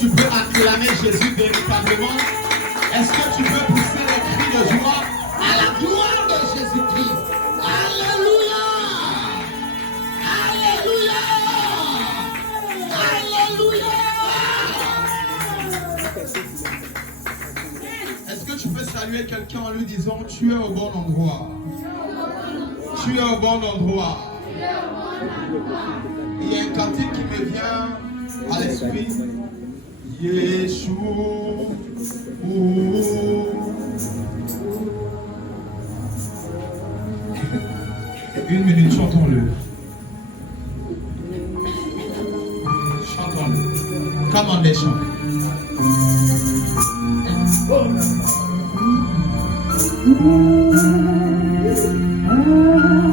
tu peux acclamer Jésus véritablement? Est-ce que tu peux pousser des cris de joie à la gloire de Jésus-Christ? Alléluia! Alléluia! Alléluia! Est-ce que tu peux saluer quelqu'un en lui disant tu es au bon endroit? Tu es au bon endroit. Il y a un cantique qui me vient à l'esprit. Yeshua. Une minute, chantons-le. Chantons-le. Come on, les chants.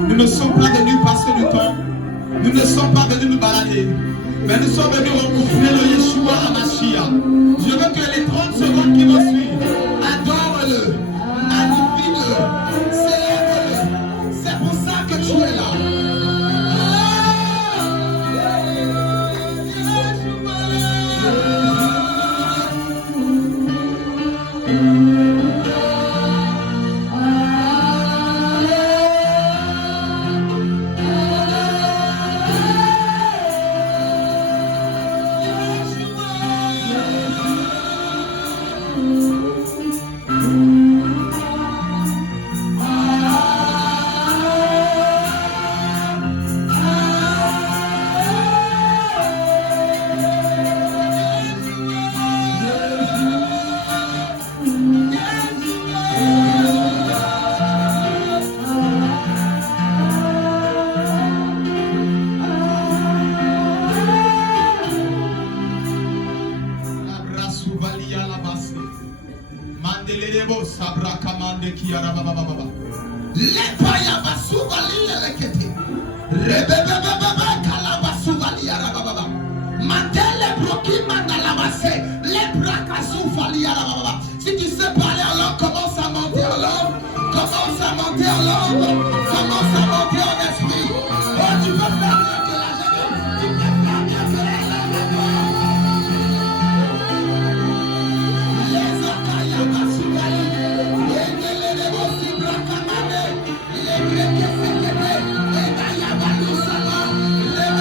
Nous ne sommes pas venus passer du temps. Nous ne sommes pas venus nous balader. Mais nous sommes venus rencontrer le Yeshua Hamashiach. Je veux que les 30 secondes qui me suivent, adore-le, magnifie-le, célèbre-le. C'est pour ça que tu es là. Si tu sais parler en langue, commence à monter en langue. Commence à monter en langue. Commence à monter en esprit. Oh, tu peux faire mieux que la jeune. Tu peux faire mieux que la les akaya basubali. Les bossi brakamane. Les grecs sekete. Les naya balusama. Les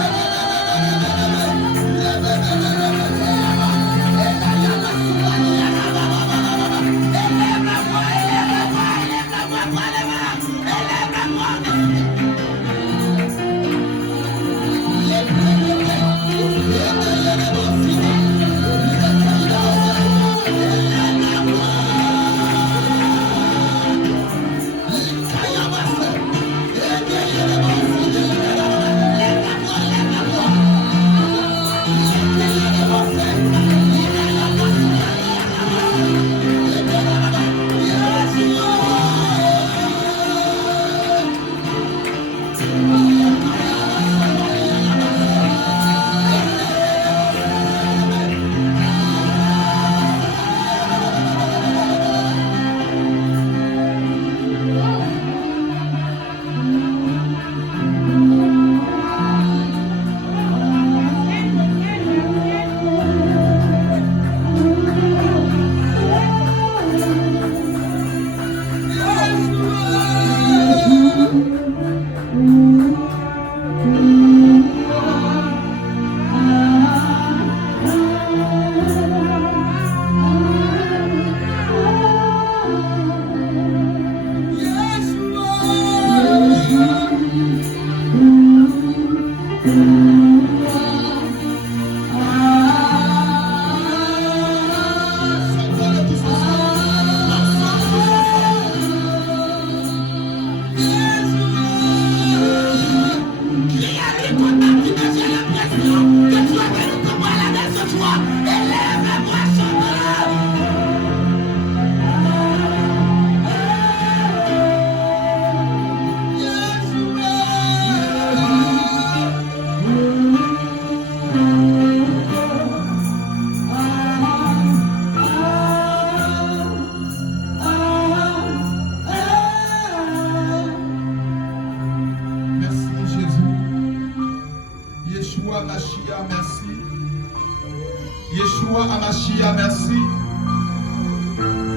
Amashia, merci.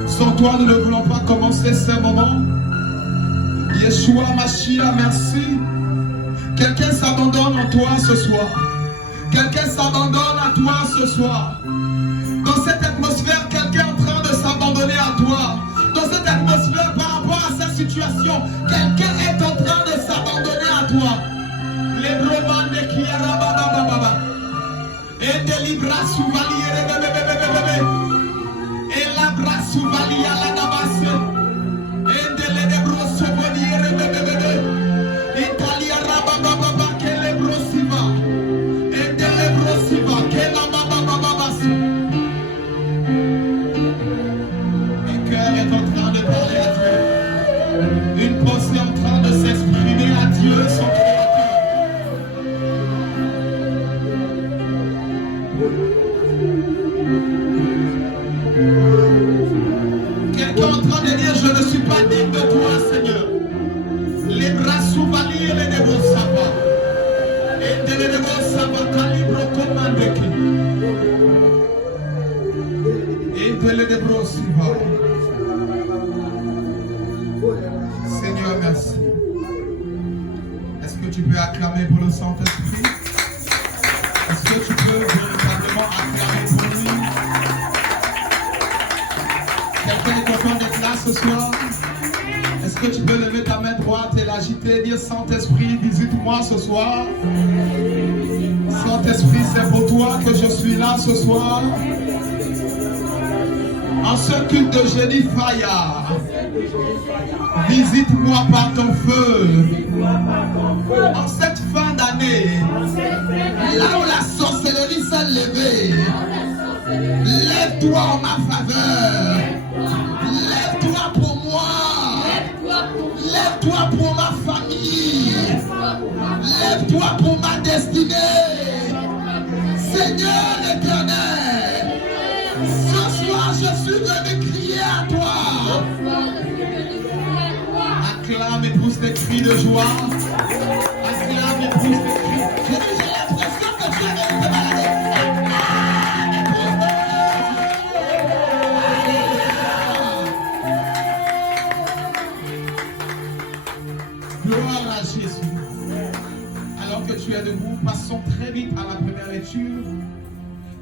Sans toi, nous ne voulons pas commencer ce moment. Yeshua Amashia, merci. Quelqu'un s'abandonne en toi ce soir. Quelqu'un s'abandonne à toi ce soir. Dans cette atmosphère, quelqu'un est en train de s'abandonner à toi. Dans cette atmosphère, par rapport à sa situation, quelqu'un est en train de s'abandonner à toi. Les romans de Kiarabababa. Et des libras souvaliers, et la bras souvalier à la dabasse. Et des lebros souvaliers, Italia rabababa, que les brosiva. Et des lebros siva, que la babababas. Un cœur est en train de parler à Dieu. Une pensée est en train de s'exprimer à Dieu, son Créateur. Quelqu'un est en train de dire, je ne suis pas digne de toi, Seigneur. Les bras souvaliers, les nébros sava. Et les nébros sava, calibre commandeki. Et les nébros siva. Seigneur, merci. Est-ce que tu peux acclamer pour le Saint-Esprit? Est-ce que tu peux véritablement acclamer pour lui? Quelqu'un est content d'être là ce soir? Est-ce que tu peux lever ta main droite et l'agiter et dire Saint-Esprit, visite-moi ce soir? Saint-Esprit, c'est pour toi que je suis là ce soir. En ce culte de jeudi Faya, visite-moi par ton feu. En cette fin d'année, là où la sorcellerie s'est levée, lève-toi en ma faveur. Lève-toi pour moi. Lève-toi pour ma famille. Lève-toi pour ma destinée. Seigneur l'Éternel, ce soir je suis venu crier à toi. Acclame et pousse des cris de joie. Acclame et pousse des cris. J'ai l'impression que tu es venu te balader. Gloire à Jésus. Alors que tu es debout, passons très vite à la première lecture.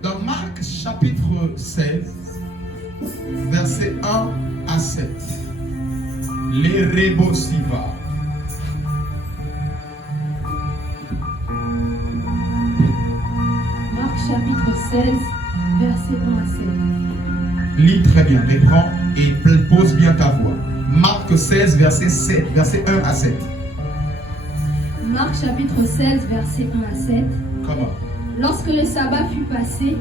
Dans Marc chapitre 16, versets 1 à 7. Les rebosiva. Marc chapitre 16, versets 1 à 7. Lis très bien, reprends et pose bien ta voix. Marc 16, verset 1 à 7. Marc chapitre 16, versets 1 à 7. Comment? Lorsque le sabbat fut passé,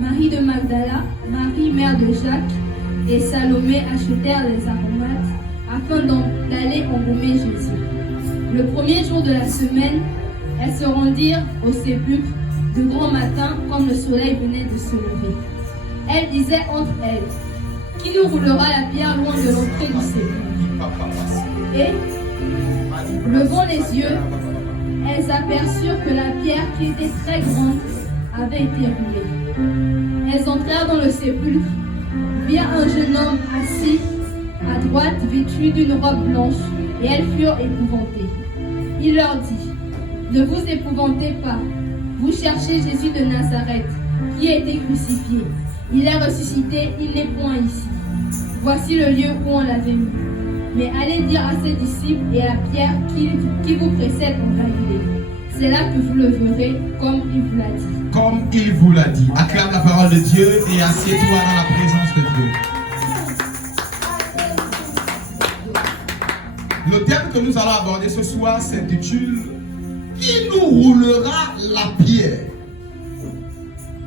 Marie de Magdala, Marie mère de Jacques et Salomé achetèrent les aromates afin d'aller embaumer Jésus. Le premier jour de la semaine, elles se rendirent au sépulcre de grand matin comme le soleil venait de se lever. Elles disaient entre elles, qui nous roulera la pierre loin de l'entrée du sépulcre? Et, levant les yeux, elles aperçurent que la pierre qui était très grande avait été roulée. Elles entrèrent dans le sépulcre, virent un jeune homme assis à droite vêtu d'une robe blanche, et elles furent épouvantées. Il leur dit, ne vous épouvantez pas, vous cherchez Jésus de Nazareth, qui a été crucifié. Il est ressuscité, il n'est point ici. Voici le lieu où on l'avait mis. Mais allez dire à ses disciples et à Pierre qui vous précède en Galilée. C'est là que vous le verrez, comme il vous l'a dit. Comme il vous l'a dit. Acclame la parole de Dieu et assieds-toi dans la présence de Dieu. Le thème que nous allons aborder ce soir s'intitule Qui nous roulera la pierre?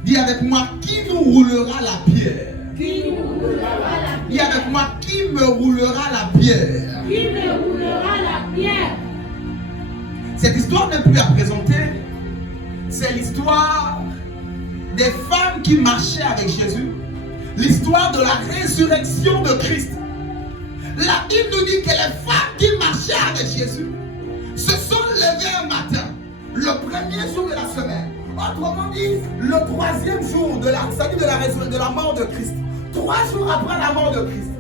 Dis avec moi, qui nous roulera la pierre? Qui nous roulera la Dis avec moi, qui me roulera la pierre? Qui me roulera la pierre? Cette histoire n'est plus à présenter. C'est l'histoire des femmes qui marchaient avec Jésus. L'histoire de la résurrection de Christ. La Bible nous dit que les femmes qui marchaient avec Jésus se sont levées un matin, le premier jour de la semaine, ont Autrement dit, le troisième jour de la mort de Christ. 3 jours après la mort de Christ.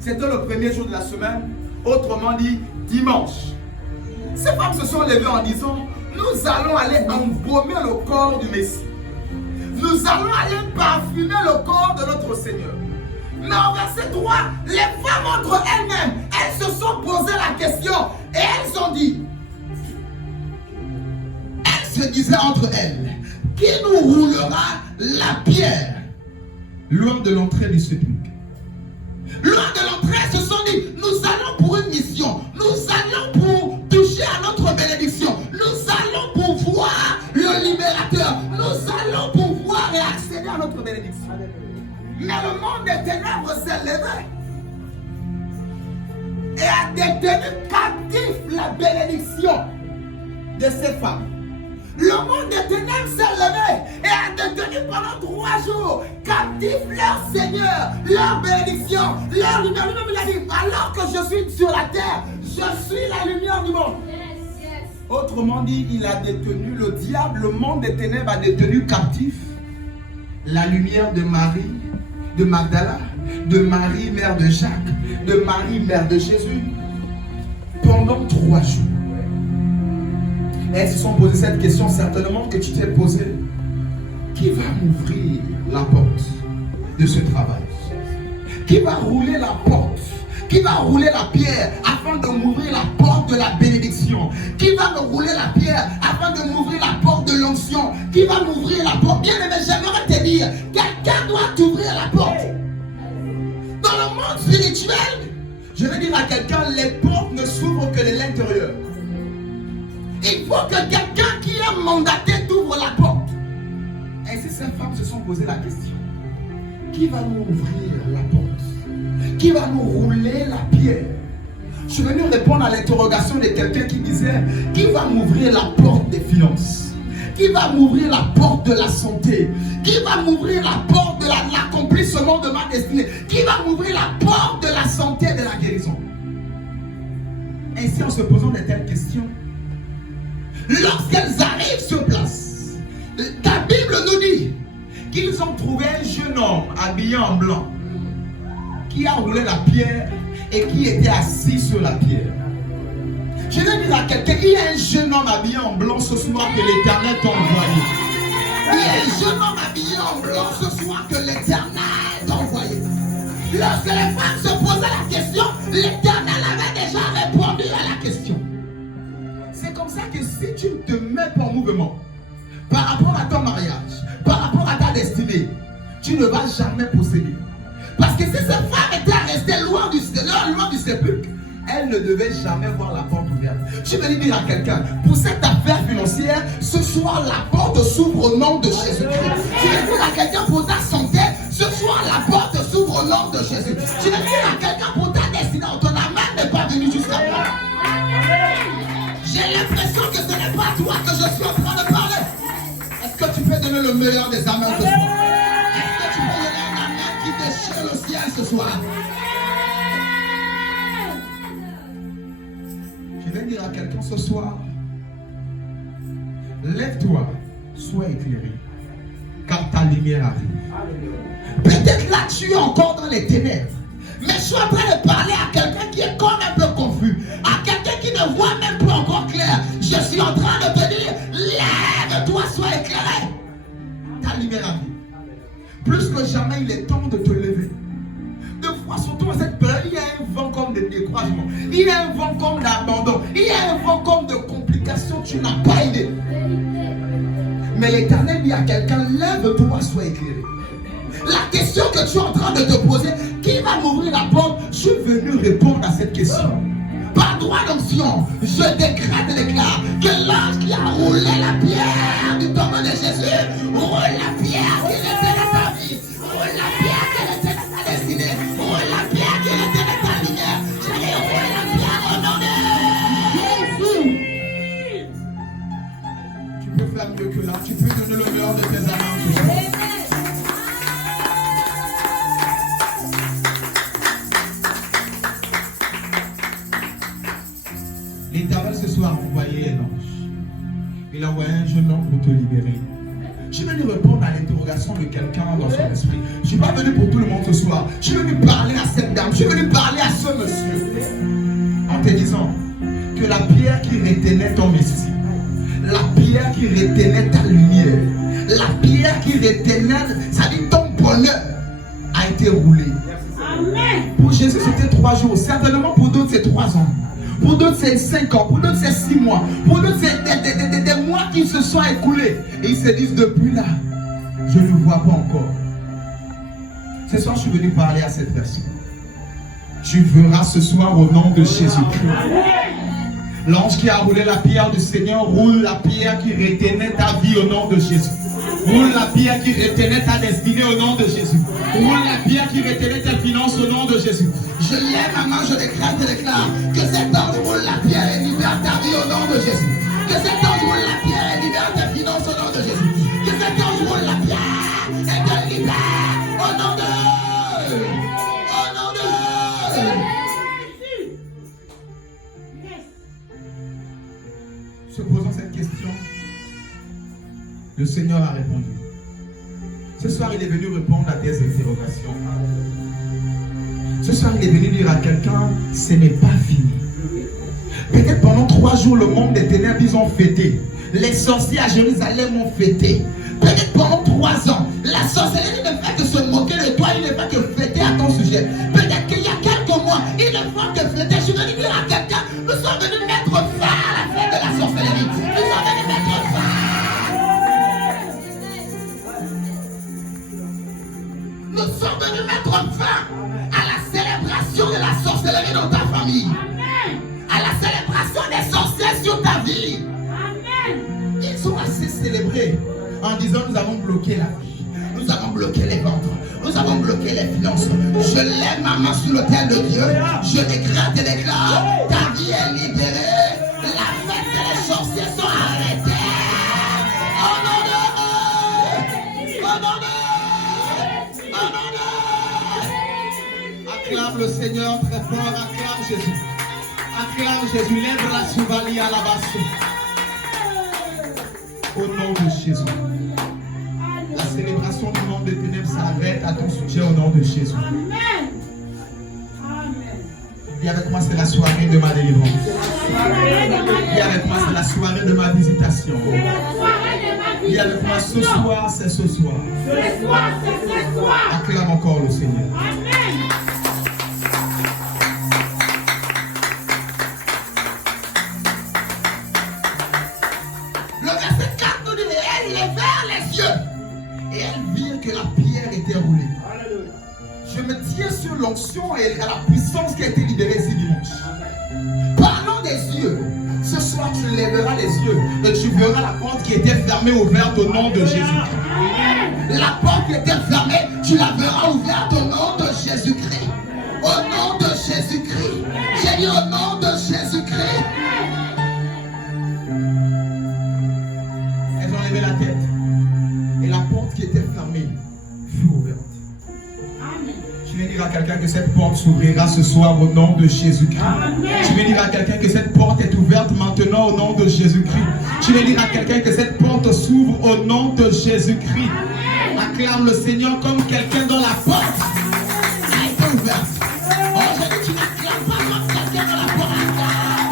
C'était le premier jour de la semaine. Autrement dit, dimanche. Ces femmes se sont levées en disant, nous allons aller embaumer le corps du Messie. Nous allons aller parfumer le corps de notre Seigneur. Mais en verset 3, les femmes entre elles-mêmes, elles se sont posé la question et elles ont dit, elles se disaient entre elles, qui nous roulera la pierre loin de l'entrée du sépulcre? Loin de l'entrée, elles se sont dit, nous allons pour une mission, nous allons pour toucher à notre bénédiction, nous allons pour voir le libérateur, nous allons pour voir et accéder à notre bénédiction. Mais le monde des ténèbres s'est levé et a détenu captif la bénédiction de ces femmes. Le monde des ténèbres s'est levé et a détenu pendant 3 jours captif leur Seigneur, leur bénédiction, leur lumière. Lui-même il a dit, alors que je suis sur la terre, je suis la lumière du monde. Autrement dit, il a détenu le diable, le monde des ténèbres a détenu captif la lumière de Marie, de Magdala, de Marie, mère de Jacques, de Marie, mère de Jésus, pendant 3 jours. Elles se sont posées cette question certainement que tu t'es posée. Qui va m'ouvrir la porte de ce travail? Qui va rouler la porte? Qui va rouler la pierre afin de m'ouvrir la porte de la bénédiction? Qui va me rouler la pierre afin de m'ouvrir la porte de l'onction? Qui va m'ouvrir la porte? Bien aimé, j'aimerais te dire, quelqu'un doit t'ouvrir la porte. Dans le monde spirituel, je vais dire à quelqu'un, les portes ne s'ouvrent que de l'intérieur. Il faut que quelqu'un qui est mandaté t'ouvre la porte. Et si ces femmes se sont posé la question, qui va nous ouvrir la porte? Qui va nous rouler la pierre? Je suis venu répondre à l'interrogation de quelqu'un qui disait, qui va m'ouvrir la porte des finances? Qui va m'ouvrir la porte de la santé? Qui va m'ouvrir la porte de l'accomplissement de ma destinée? Qui va m'ouvrir la porte de la santé et de la guérison? Ainsi, en se posant de telles questions, lorsqu'elles arrivent sur place, ta Bible nous dit qu'ils ont trouvé un jeune homme habillé en blanc qui a roulé la pierre et qui était assis sur la pierre. Je vais dire à quelqu'un, il y a un jeune homme habillé en blanc ce soir que l'Éternel t'a envoyé. Il y a un jeune homme habillé en blanc ce soir que l'Éternel t'a envoyé. Lorsque les femmes se posaient la question, l'Éternel avait déjà répondu à la question. C'est comme ça que si tu ne te mets pas en mouvement par rapport à ton mariage, par rapport à ta destinée, tu ne vas jamais posséder. Parce que si ces femmes étaient restées loin du sépulcre, elles ne devaient jamais voir la porte ouverte. Je vais dire à quelqu'un, pour cette affaire financière, ce soir la porte s'ouvre au nom de Jésus-Christ. Je vais dire à quelqu'un pour ta santé, ce soir la porte s'ouvre au nom de Jésus. Je vais dire à quelqu'un pour ta destinée, ton amen n'est pas venu jusqu'à moi. J'ai l'impression que ce n'est pas toi que je suis en train de parler. Est-ce que tu peux donner le meilleur des amens ce soir? Est-ce que tu peux donner un amen qui déchire le ciel ce soir? Je vais dire à quelqu'un ce soir, lève-toi, sois éclairé, car ta lumière arrive. Peut-être là tu es encore dans les ténèbres, mais je suis en train de parler à quelqu'un qui est comme un peu confus, à quelqu'un qui ne voit même pas encore clair. Je suis en train de te dire, lève-toi, sois éclairé, ta lumière arrive. Plus que jamais, il est temps de te lever. Deux fois, surtout à cette période, il y a un vent comme de découragement, il y a un vent comme d'abandon, il y a un vent comme de complications, tu n'as pas idée. Mais l'Éternel dit à quelqu'un, lève-toi, sois éclairé. La question que tu es en train de te poser, qui va m'ouvrir la porte? Je suis venu répondre à cette question. Par droit d'onction, je décrète et déclare que l'ange qui a roulé la pierre du tombeau de Jésus, roule la pierre qui était dans ta vie, roule la pierre qui était dans ta destinée, roule la pierre qui était dans ta lumière. Je dis roule la pierre au nom de Jésus. Tu peux faire mieux que là, tu peux donner le meilleur de tes amants ce soir. L'Éternel ce soir a envoyé un ange. Il a envoyé un jeune homme pour te libérer. l'interrogation de quelqu'un dans son esprit. Je ne suis pas venu pour tout le monde ce soir. Je suis venu parler à cette dame. Je suis venu parler à ce monsieur. En te disant que la pierre qui retenait ton messie, la pierre qui retenait ta lumière, la pierre qui retenait, ça dit ton bonheur, a été roulée. Amen. Pour Jésus, c'était 3 jours. Certainement pour d'autres, c'est 3 ans. Pour d'autres, c'est 5 ans. Pour d'autres, c'est 6 mois. Pour d'autres, c'est des mois qui se sont écoulés. Et ils se disent, depuis là, je ne vois pas encore. Ce soir, je suis venu parler à cette personne. Tu verras ce soir au nom de Jésus-Christ. L'ange qui a roulé la pierre du Seigneur roule la pierre qui retenait ta vie au nom de Jésus. Roule la pierre qui retenait ta destinée au nom de Jésus. Roule la pierre qui retenait tes finances au nom de Jésus. Je lève ma main, je déclare que cet ange roule la pierre et libère ta vie au nom de Jésus. Que cet ange roule la pierre et libère tes finances au nom de Jésus. Que cet ange roule la pierre et te libère au nom de Jésus. Au nom de Se posant cette question, le Seigneur a répondu. Ce soir, il est venu répondre à tes interrogations. Ce soir, il est venu dire à quelqu'un, ce n'est pas fini. Peut-être pendant 3 jours, le monde des ténèbres, ils ont fêté. Les sorciers à Jérusalem ont fêté. Peut-être pendant 3 ans, la sorcellerie ne fait que se moquer de toi, il ne fait que fêter à ton sujet. Peut-être qu'il y a quelques mois, il ne fait que fêter. Je suis venu dire à quelqu'un, nous sommes venus mettre fin à la fête de la sorcellerie. Nous sommes venus mettre fin. Nous sommes venus mettre fin à la célébration de la sorcellerie dans ta famille. Amen. À la célébration des sorciers sur ta vie. Amen. Ils sont assez célébrés en disant nous avons bloqué la vie, nous avons bloqué les ventres, nous avons bloqué les finances. Je lève ma main sur l'autel de Dieu, je décrète et déclare, ta vie est libérée, la fête et les sorciers sont arrêtés. Au nom de Dieu, au nom de Dieu, au nom de Dieu. Acclame le Seigneur très fort, acclame Jésus. Acclame Jésus, lève la chevalier à la basse. Au nom de Jésus. La célébration du monde des ténèbres s'arrête à ton sujet au nom de Jésus. Amen. Amen. Dis avec moi, c'est la soirée de ma délivrance. Dis avec moi, c'est la soirée de ma visitation. Dis avec moi, ce soir, c'est ce soir. Ce soir, c'est ce soir. Acclame encore le Seigneur. Amen. Le verset 4 nous dit, elle levèrent les yeux et elles virent que la pierre était roulée. Je me tiens sur l'onction et à la puissance qui a été libérée ce dimanche. Parlons des yeux. Ce soir, tu lèveras les yeux et tu verras la porte qui était fermée ouverte au nom de Jésus. La porte qui était fermée, tu la verras ouverte au nom de Jésus-Christ. Au nom de Jésus-Christ. J'ai dit au nom de Jésus-Christ. Elles ont levé la tête et la porte qui était fermée fut ouverte. Je vais dire à quelqu'un que cette porte s'ouvrira ce soir au nom de Jésus-Christ. Je vais dire à quelqu'un que cette porte est ouverte maintenant au nom de Jésus-Christ. Je vais dire à quelqu'un que cette porte s'ouvre au nom de Jésus-Christ. Acclame le Seigneur comme quelqu'un dont la porte a été ouverte. Oh, j'ai dit, tu n'acclames pas comme quelqu'un dont la porte a été ouverte.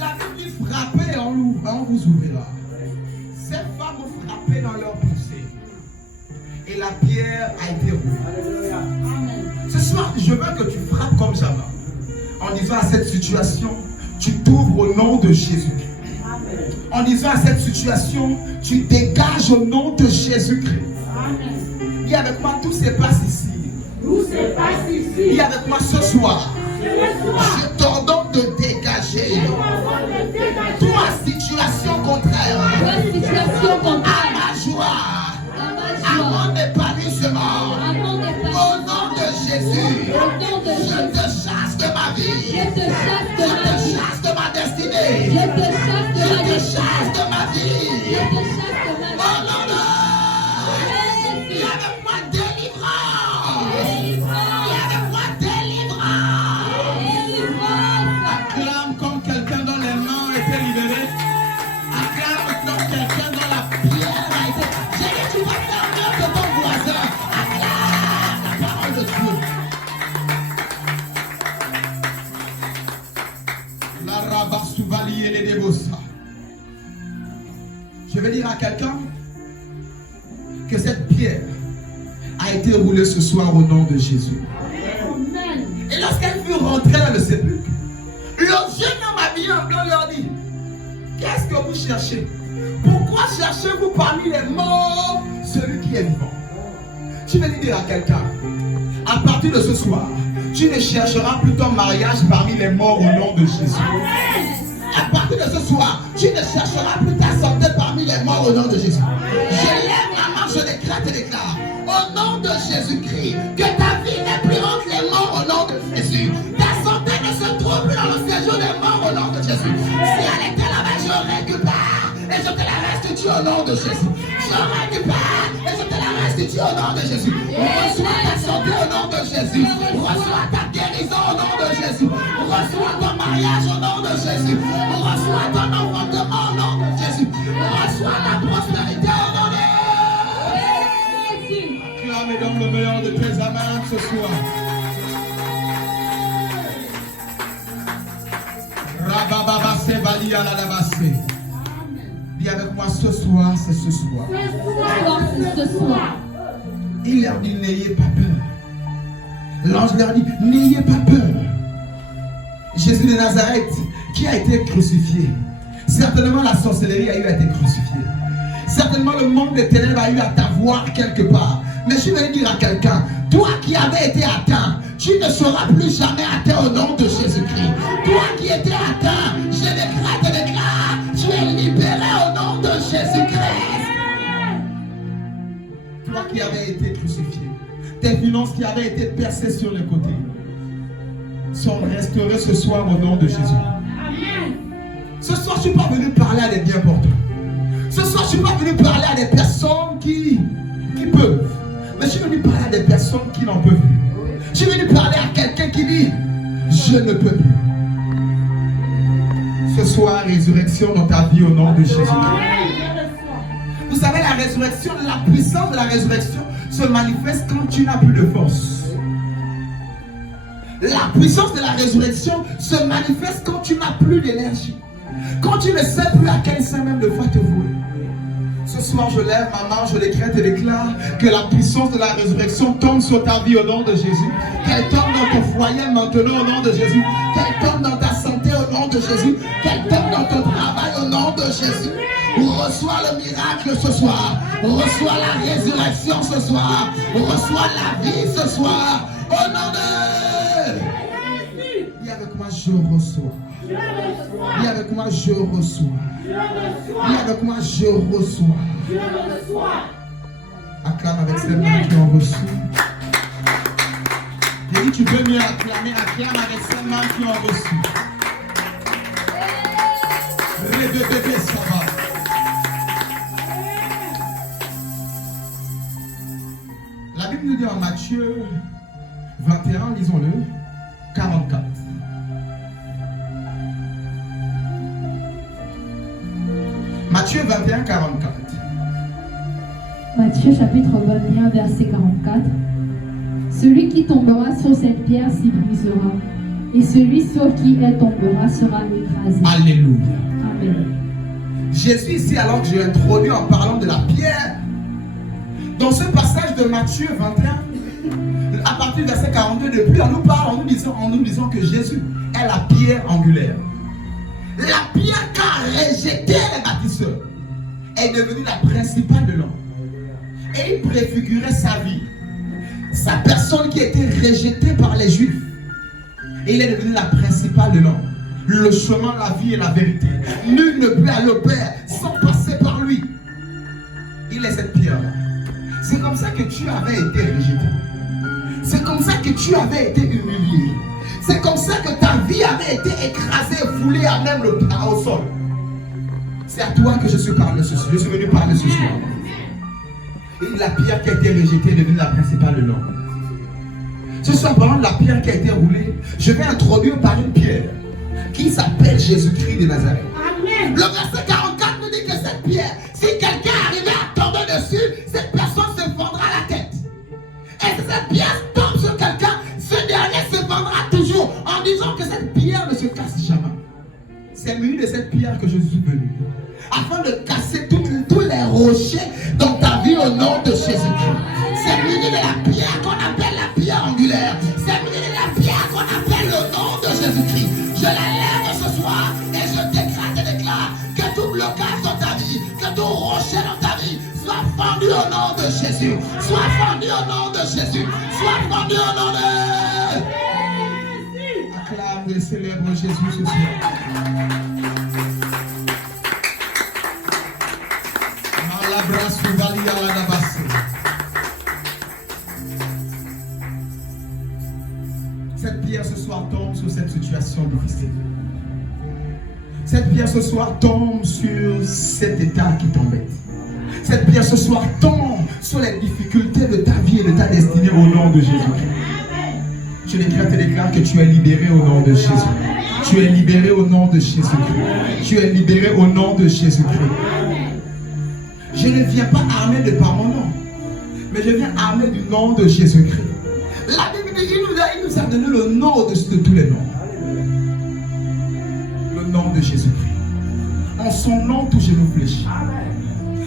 La Bible dit frappez et on vous ouvrira. Ces femmes ont frappé dans leur poussée. Et la pierre a été roulée. Ce soir, je veux que tu frappes comme jamais. En disant à cette situation, tu t'ouvres au nom de Jésus-Christ. En disant à cette situation, tu dégages au nom de Jésus-Christ. Dis avec moi, tout se passe ici. Tout se passe ici. Dis avec moi ce soir. Je t'ordonne de dégager toute situation contraire à ma joie, à mon épanouissement. Au nom de Jésus, je te chasse de ma vie, je te chasse de ma destinée, je te chasse de ma vie. Au nom de Jésus, viens avec moi délivrance. Viens avec moi délivrance. Acclame comme quelqu'un dans les mains Je vais dire à quelqu'un que cette pierre a été roulée ce soir au nom de Jésus. Amen. Et lorsqu'elle fut rentrée dans le sépulcre, le jeune homme habillé en blanc leur dit: qu'est-ce que vous cherchez? Pourquoi cherchez-vous parmi les morts celui qui est vivant? Je vais dire à quelqu'un, à partir de ce soir, tu ne chercheras plus ton mariage parmi les morts au nom de Jésus. À partir de ce soir, tu ne chercheras plus ta santé parmi les morts au nom de Jésus. Je lève la main, je déclare et déclare, au nom de Jésus-Christ, que ta vie n'est plus entre les morts au nom de Jésus. Ta santé ne se trouve plus dans le séjour des morts au nom de Jésus. Si elle était là-bas, je récupère et je te la restitue au nom de Jésus. Je récupère et je te la restitue au nom de Jésus. Reçois ta santé au nom de Jésus. Reçois ta guérison au nom de Jésus. Reçois ton mariage au nom de Jésus. Reçois ton enfantement au nom de Jésus. Reçois ta prospérité au nom de Jésus. Acclame et donne le meilleur de tes amants ce soir. Rabababase valia la labase. Dis avec moi, ce soir, c'est ce soir. Ce soir. Il leur dit, n'ayez pas peur. L'ange leur dit, n'ayez pas peur. Jésus de Nazareth, qui a été crucifié. Certainement la sorcellerie a eu à être crucifiée. Certainement le monde des ténèbres a eu à t'avoir quelque part. Mais je vais dire à quelqu'un, toi qui avais été atteint, tu ne seras plus jamais atteint au nom de Jésus-Christ. Toi qui étais atteint, je te déclare, tu es libéré au nom de Jésus-Christ. Toi qui avais été crucifié, tes finances qui avaient été percées sur les côtés, sont restaurées ce soir au nom de Jésus. Amen. Ce soir, je ne suis pas venu parler à des bien portants. Ce soir, je ne suis pas venu parler à des personnes qui peuvent. Mais je suis venu parler à des personnes qui n'en peuvent plus. Je suis venu parler à quelqu'un qui dit, je ne peux plus. Ce soir, résurrection dans ta vie au nom de Jésus. Vous savez, la résurrection, la puissance de la résurrection se manifeste quand tu n'as plus de force. La puissance de la résurrection se manifeste quand tu n'as plus d'énergie. Quand tu ne sais plus à quel sein même de foi te vouer. Ce soir, je lève ma main, je décrète et déclare que la puissance de la résurrection tombe sur ta vie au nom de Jésus. Qu'elle tombe dans ton foyer maintenant au nom de Jésus. Qu'elle tombe dans ta santé au nom de Jésus. Qu'elle tombe dans ton travail au nom de Jésus. Reçois le miracle ce soir. Reçois la résurrection ce soir. Reçois la vie ce soir. Au nom de... Dis avec moi, je reçois. Dis avec moi, je reçois. Dis avec moi, je reçois. Acclame avec ces mains qui ont reçu. J'ai dit, tu peux mieux acclamer. Acclame avec ces mains qui ont reçu. Bébé, ça va. La Bible nous dit en Matthieu 21, lisons-le, 44. Matthieu 21, 44. Matthieu chapitre 21, verset 44. Celui qui tombera sur cette pierre s'y brisera, et celui sur qui elle tombera sera écrasé. Alléluia. Amen. Jésus ici, alors que j'ai introduit en parlant de la pierre, dans ce passage de Matthieu 21, à partir du verset 42, depuis on nous parle en nous disant que Jésus est la pierre angulaire. La pierre qu'a rejeté les bâtisseurs est devenue la principale de l'homme. Et il préfigurait sa vie, sa personne qui était rejetée par les Juifs. Et il est devenu la principale de l'homme. Le chemin, la vie et la vérité. Nul ne peut aller au Père sans passer par lui. Il est cette pierre-là. C'est comme ça que tu avais été rejeté. C'est comme ça que tu avais été humilié. C'est comme ça que ta vie avait été écrasée, foulée à même au sol. C'est à toi que je suis venu parler ce soir. Et la pierre qui a été rejetée est devenue la principale de l'homme. Ce soir, parlant de la pierre qui a été roulée, je vais introduire par une pierre qui s'appelle Jésus-Christ de Nazareth. Amen. Le verset 44 nous dit que cette pierre, si quelqu'un arrivait à tomber dessus, cette personne se fendra la tête. Et si cette pierre tombe sur quelqu'un, ce dernier se fendra toujours en disant que cette pierre ne se casse jamais. C'est muni de cette pierre que je suis venu, afin de casser toutes rochers dans ta vie au nom de Jésus-Christ. C'est muni de la pierre qu'on appelle la pierre angulaire. C'est muni de la pierre qu'on appelle le nom de Jésus-Christ. Je la lève ce soir et je décrète et déclare que tout blocage dans ta vie, que tout rocher dans ta vie soit fendu au nom de Jésus. Soit fendu au nom de Jésus. Soit fendu au nom de... Acclame et célèbre Jésus ce soir. Cette pierre ce soir tombe sur cette situation difficile. Cette pierre ce soir tombe sur cet état qui t'embête. Cette pierre ce soir tombe sur les difficultés de ta vie et de ta destinée au nom de Jésus-Christ. Je déclare que tu es libéré au nom de Jésus. Tu es libéré au nom de Jésus-Christ. Tu es libéré au nom de Jésus-Christ. Je ne viens pas armé de par mon nom, mais je viens armé du nom de Jésus-Christ. La Bible dit, il nous a donné le nom au-dessus de tous les noms. Le nom de Jésus-Christ. En son nom, tout genou fléchit.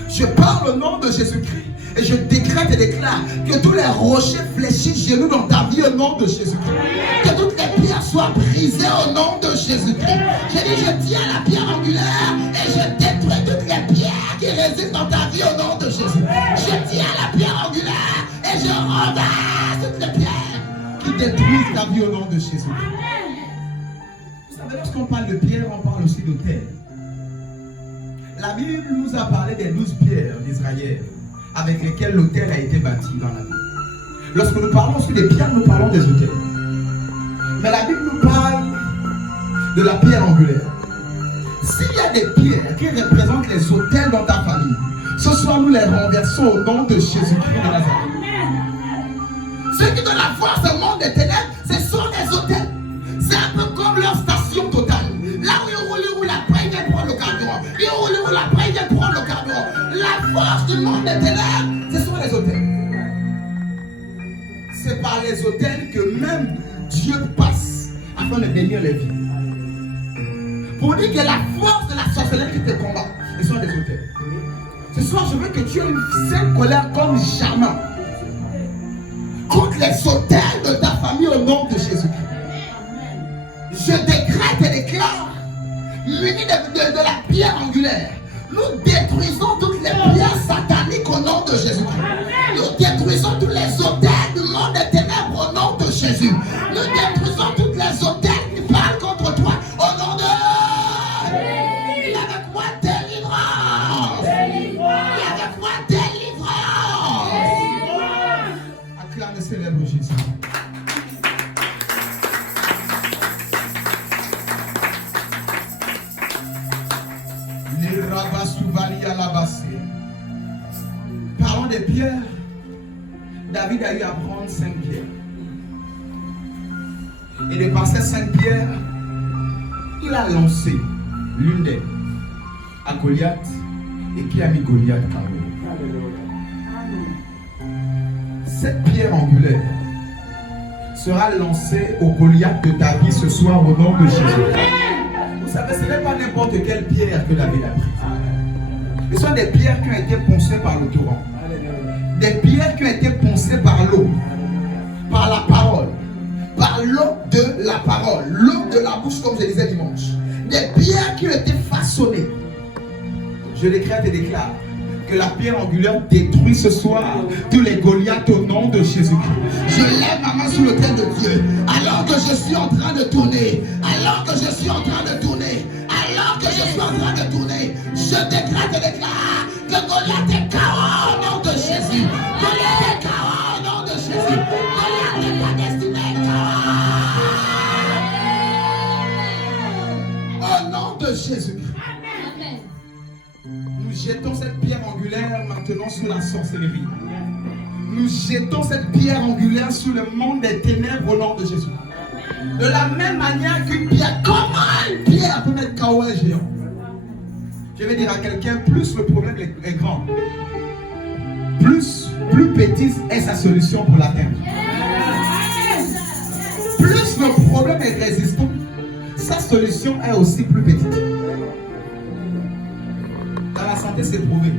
Je parle au nom de Jésus-Christ et je décrète et déclare que tous les rochers fléchissent genoux dans ta vie au nom de Jésus-Christ. Que toutes les pierres soient brisées au nom de Jésus-Christ. J'ai dit, je tiens la pierre angulaire et je détruis toutes les pierres qui résident dans ta vie au nom de Jésus. Je tiens la pierre angulaire et je renverse toutes les pierres qui détruisent ta vie au nom de Jésus. Vous savez, lorsqu'on parle de pierre, on parle aussi d'autel. La Bible nous a parlé des 12 pierres d'Israël avec lesquelles l'autel a été bâti dans la Bible. Lorsque nous parlons sur des pierres, nous parlons des autels. Mais la Bible nous parle de la pierre angulaire. S'il y a des pierres qui représentent les autels dans ta famille, ce soir nous les renversons au nom de Jésus-Christ de Nazareth. Ceux qui donnent la force au monde des ténèbres, ce sont des autels. C'est un peu comme leur station totale. Là où ils roulent, après ils viennent prendre le carburant. Ils roulent, après ils viennent prendre le carburant. La force du monde des ténèbres, ce sont les autels. C'est par les autels que même Dieu passe afin de bénir les vies. Pour dire que la force de la sorcellerie qui te combat, ce sont des autels. Ce soir, je veux que tu aies une sainte colère comme jamais contre les autels de ta famille au nom de Jésus-Christ. Je décrète et déclare, muni de la pierre angulaire, nous détruisons toutes les pierres sataniques au nom de Jésus-Christ. Nous détruisons tous les autels du monde des ténèbres au nom de Jésus. Nous détruisons toutes les autels qui parlent contre toi au nom de... Il y a avec moi délivrance. Il y a avec moi délivrance. Acclame et célèbre Jésus. Parlons des pierres. David a eu à prendre 5 pierres. Et de par ces 5 pierres, il a lancé l'une d'elles à Goliath et qui a mis Goliath KO. Cette pierre angulaire sera lancée au Goliath de ta vie ce soir au nom de Jésus. Vous savez, ce n'est pas n'importe quelle pierre que David a prise. Ce sont des pierres qui ont été poncées par le torrent. Des pierres qui ont été poncées par l'eau, par la parole, par l'eau de la parole, l'eau de la bouche, comme je disais dimanche. Des pierres qui ont été façonnées. Je décrète et déclare que la pierre angulaire détruit ce soir tous les Goliaths au nom de Jésus-Christ. Je lève ma main sur le terre de Dieu. Alors que je suis en train de tourner, alors que je suis en train de tourner, alors que je suis en train de tourner, je décrète et déclare que Goliath est KO au nom de Jésus. Goliath est KO au nom de Jésus. Goliath n'est pas destiné KO. Au nom de Jésus-Christ. Nous jetons cette pierre angulaire maintenant sur la sorcellerie. Nous jetons cette pierre angulaire sur le monde des ténèbres au nom de Jésus. De la même manière qu'une pierre, comment une pierre peut mettre KO un géant? Je vais dire à quelqu'un, plus le problème est grand, plus petite est sa solution pour l'atteindre. Plus le problème est résistant, sa solution est aussi plus petite. Dans la santé, c'est prouvé.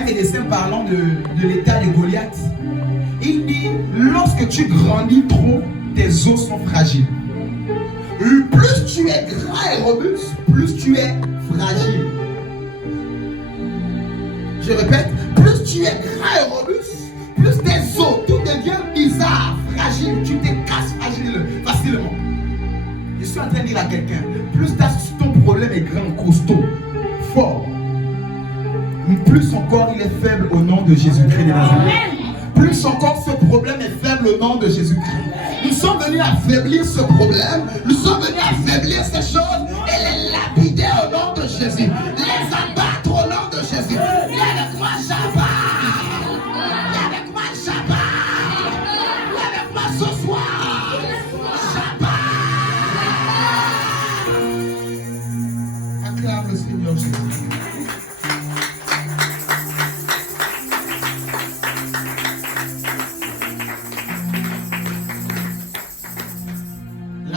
un médecin parlant de l'état de Goliath. Il dit, lorsque tu grandis trop, tes os sont fragiles. Plus tu es gras et robuste, plus tu es fragile. Je répète, plus tu es gras et robuste, plus tes os, tout devient bizarre, fragile. Tu te casses facilement. Je suis en train de dire à quelqu'un, plus ton problème est grand, costaud, fort, plus encore il est faible au nom de Jésus-Christ de Nazareth. Plus encore ce problème est faible au nom de Jésus-Christ. Nous sommes venus affaiblir ce problème, nous sommes venus affaiblir ces choses et les lapider au nom de Jésus, les abattre au nom de Jésus. Viens avec moi, Shabbat. Viens avec moi, Shabbat. Viens avec moi ce soir. Shabbat. Acclame le Seigneur Jésus.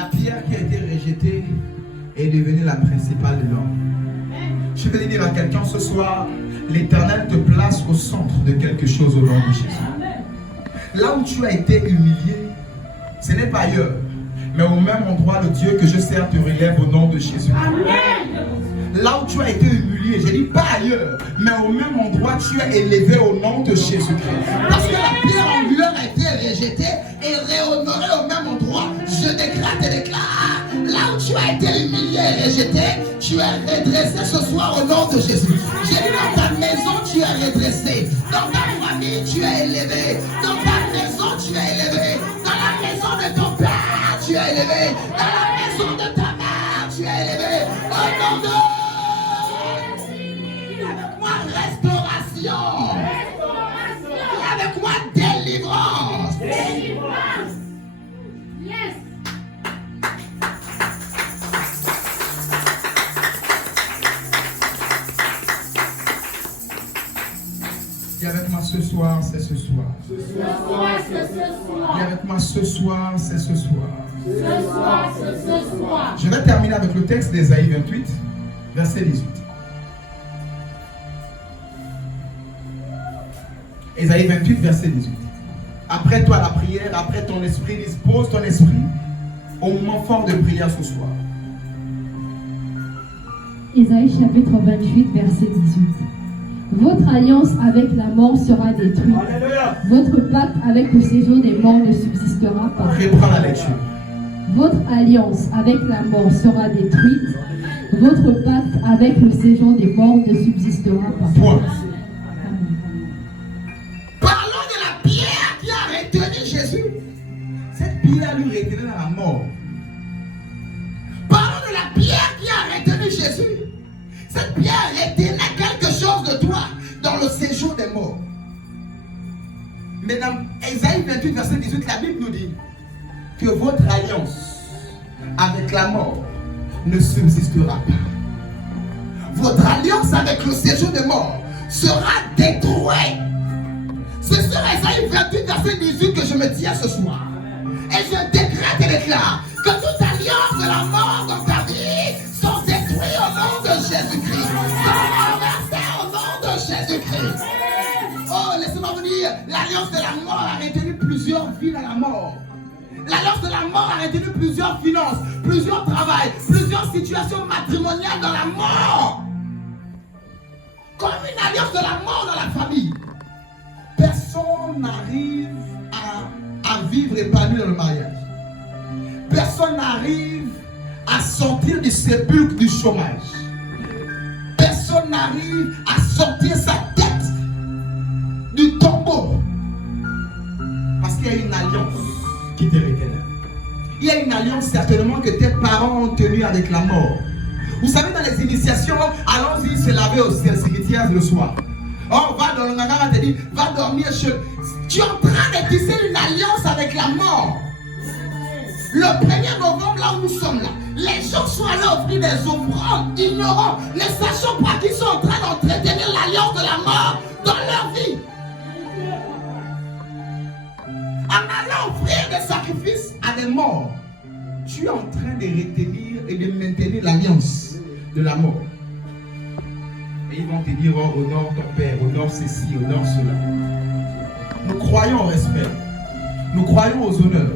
Qui a été rejetée est devenue la principale de l'homme. Je vais dire à quelqu'un ce soir, l'Éternel te place au centre de quelque chose au nom de Jésus. Là où tu as été humilié, ce n'est pas ailleurs, mais au même endroit, le Dieu que je sers te relève au nom de Jésus. Là où tu as été humilié, je dis pas ailleurs, mais au même endroit, tu es élevé au nom de Jésus-Christ. Parce que la pierre angulaire a été rejetée et réhonorée au même endroit. Je décrète et déclare, là où tu as été humilié et rejeté, tu es redressé ce soir au nom de Jésus. J'ai dit dans ta maison, tu es redressé. Dans ta famille, tu es élevé. Dans ta maison, tu es élevé. Dans la maison de ton père, tu es élevé. Dans la maison de ta mère, tu es élevé. Au nom de restauration. Et avec moi, délivrance. Yes. Et avec moi ce soir, c'est ce soir. Ce soir, c'est ce soir. Et avec moi ce soir, c'est ce soir. Ce soir, c'est ce soir. Je vais terminer avec le texte d'Ésaïe 28, verset 18. Ésaïe 28, verset 18. Après toi la prière, après ton esprit, dispose ton esprit au moment fort de prière ce soir. Ésaïe chapitre 28, verset 18. Votre alliance avec la mort sera détruite. Alléluia. Votre pacte avec le séjour des morts ne subsistera pas. Reprends la lecture. Votre alliance avec la mort sera détruite. Votre pacte avec le séjour des morts ne subsistera pas. Point. Amen. Parlons de la pierre qui a retenu Jésus. Cette pierre lui retenait dans la mort. Parlons de la pierre qui a retenu Jésus. Cette pierre retenait quelque chose de toi dans le séjour des morts. Mais dans Ésaïe 28, verset 18, la Bible nous dit que votre alliance avec la mort ne subsistera pas. Votre alliance avec le séjour des morts sera détruite. C'est sur Ésaïe 28, verset 18 que je me tiens ce soir. Et je décrète et déclare que toute alliance de la mort dans ta vie sont détruites au nom de Jésus-Christ. Sont renversées au nom de Jésus-Christ. Oh, laissez-moi vous dire, l'alliance de la mort a retenu plusieurs vies dans la mort. L'alliance de la mort a retenu plusieurs finances, plusieurs travails, plusieurs situations matrimoniales dans la mort. Comme une alliance de la mort dans la famille. Personne n'arrive à vivre épanoui dans le mariage. Personne n'arrive à sortir du sépulcre du chômage. Personne n'arrive à sortir sa tête du tombeau. Parce qu'il y a une alliance qui te retient. Il y a une alliance certainement que tes parents ont tenue avec la mort. Vous savez, dans les initiations, allons-y se laver au cimetière le soir. Oh, va dans le magasin, te dit, va dormir chez. Tu es en train de tisser une alliance avec la mort. Le 1er novembre, là où nous sommes là, les gens sont allés offrir des offrandes, ignorants, ne sachant pas qu'ils sont en train d'entretenir l'alliance de la mort dans leur vie. En allant offrir des sacrifices à des morts, tu es en train de retenir et de maintenir l'alliance de la mort. Et ils vont te dire, oh, honore ton père, honore ceci, honore cela. Nous croyons au respect. Nous croyons aux honneurs.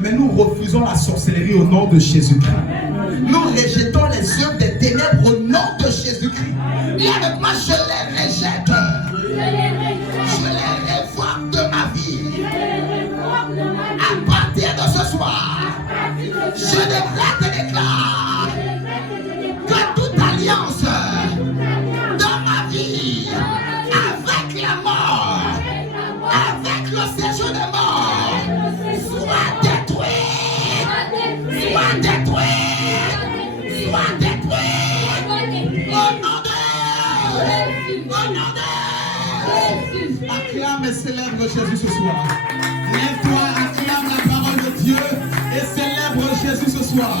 Mais nous refusons la sorcellerie au nom de Jésus-Christ. Nous rejetons les œuvres des ténèbres au nom de Jésus-Christ. Et avec moi, je les rejette. Je les révoque de ma vie. À partir de ce soir, je décrète et déclare que toute alliance dans ma vie avec la mort, avec le séjour des morts, soit détruite, soit détruite, soit détruite. Au nom de, au nom de. Acclame et célèbre Jésus ce soir. Lève-toi, acclame la parole de Dieu et célèbre Jésus ce soir.